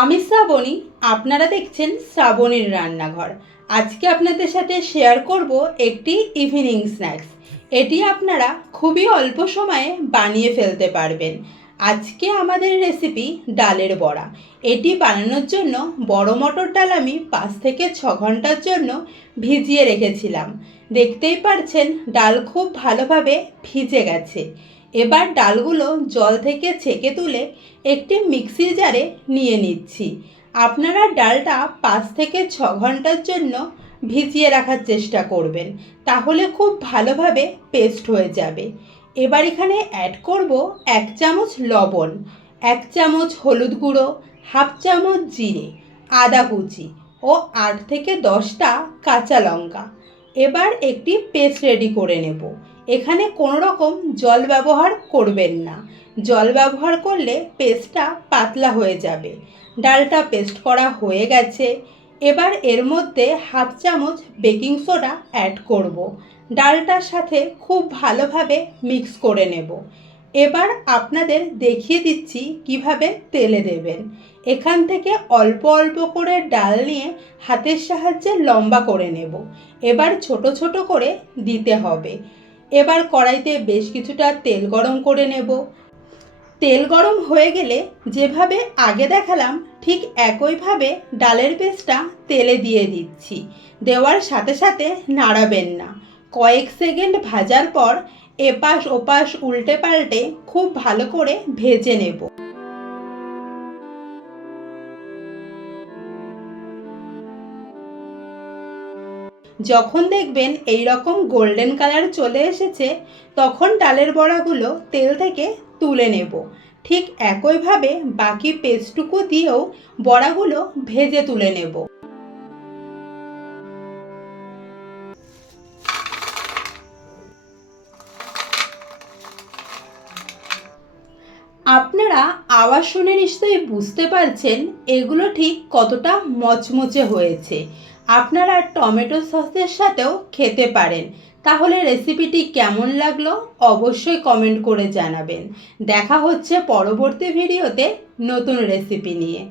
আমি শ্রাবণী, আপনারা দেখছেন শ্রাবণীর রান্নাঘর। আজকে আপনাদের সাথে শেয়ার করব একটি ইভিনিং স্ন্যাক্স এটি আপনারা খুবই অল্প সময়ে বানিয়ে ফেলতে পারবেন। আজকে আমাদের রেসিপি ডালের বড়া। এটি বানানোর জন্য বড় মটর ডাল আমি পাঁচ থেকে ছ ঘণ্টার জন্য ভিজিয়ে রেখেছিলাম। দেখতেই পারছেন, ডাল খুব ভালোভাবে ভিজে গেছে। এবার ডালগুলো জল থেকে ছেঁকে তুলে একটি মিক্সি জারে নিয়ে নিচ্ছি। আপনারা ডালটা পাঁচ থেকে ছ ঘণ্টার জন্য ভিজিয়ে রাখার চেষ্টা করবেন, তাহলে খুব ভালোভাবে পেস্ট হয়ে যাবে। এবার এখানে অ্যাড করব এক চামচ লবণ, এক চামচ হলুদ গুঁড়ো, হাফ চামচ জিরে, আদা কুচি ও আট থেকে দশটা কাঁচা লঙ্কা। এবার একটি পেস্ট রেডি করে নেব। এখানে কোনো রকম জল ব্যবহার করবেন না। জল ব্যবহার করলে পেস্টটা পাতলা হয়ে যাবে। ডালটা পেস্ট করা হয়ে গেছে। এবার এর মধ্যে হাফ চামচ বেকিং সোডা অ্যাড করব। ডালটার সাথে খুব ভালোভাবে মিক্স করে নেব। এবার আপনাদের দেখিয়ে দিচ্ছি কীভাবে তেলে দেবেন। এখান থেকে অল্প অল্প করে ডাল নিয়ে হাতের সাহায্যে লম্বা করে নেব। এবার ছোট ছোট করে দিতে হবে। এবার কড়াইতে বেশ কিছুটা তেল গরম করে নেব। তেল গরম হয়ে গেলে যেভাবে আগে দেখালাম, ঠিক একইভাবে ডালের পেস্টটা তেলে দিয়ে দিচ্ছি। দেওয়ার সাথে সাথে নাড়াবেন না। কয়েক সেকেন্ড ভাজার পর এপাশ ওপাশ উল্টে পাল্টে খুব ভালো করে ভেজে নেব। যখন দেখবেন এই রকম গোল্ডেন কালার চলে এসেছে, তখন ডালের বড়াগুলো তেল থেকে তুলে নেব। ঠিক একইভাবে বাকি পেস্টটুকু দিয়েও বড়াগুলো ভেজে তুলে নেব। আপনারা আওয়াজ শুনে নিশ্চয়ই বুঝতে পারছেন এগুলো ঠিক কতটা মচমচে হয়েছে। আপনারা টমেটো সসের সাথেও খেতে পারেন। তাহলে রেসিপিটি কেমন লাগল অবশ্যই কমেন্ট করে জানাবেন। দেখা হচ্ছে পরবর্তী ভিডিওতে নতুন রেসিপি নিয়ে।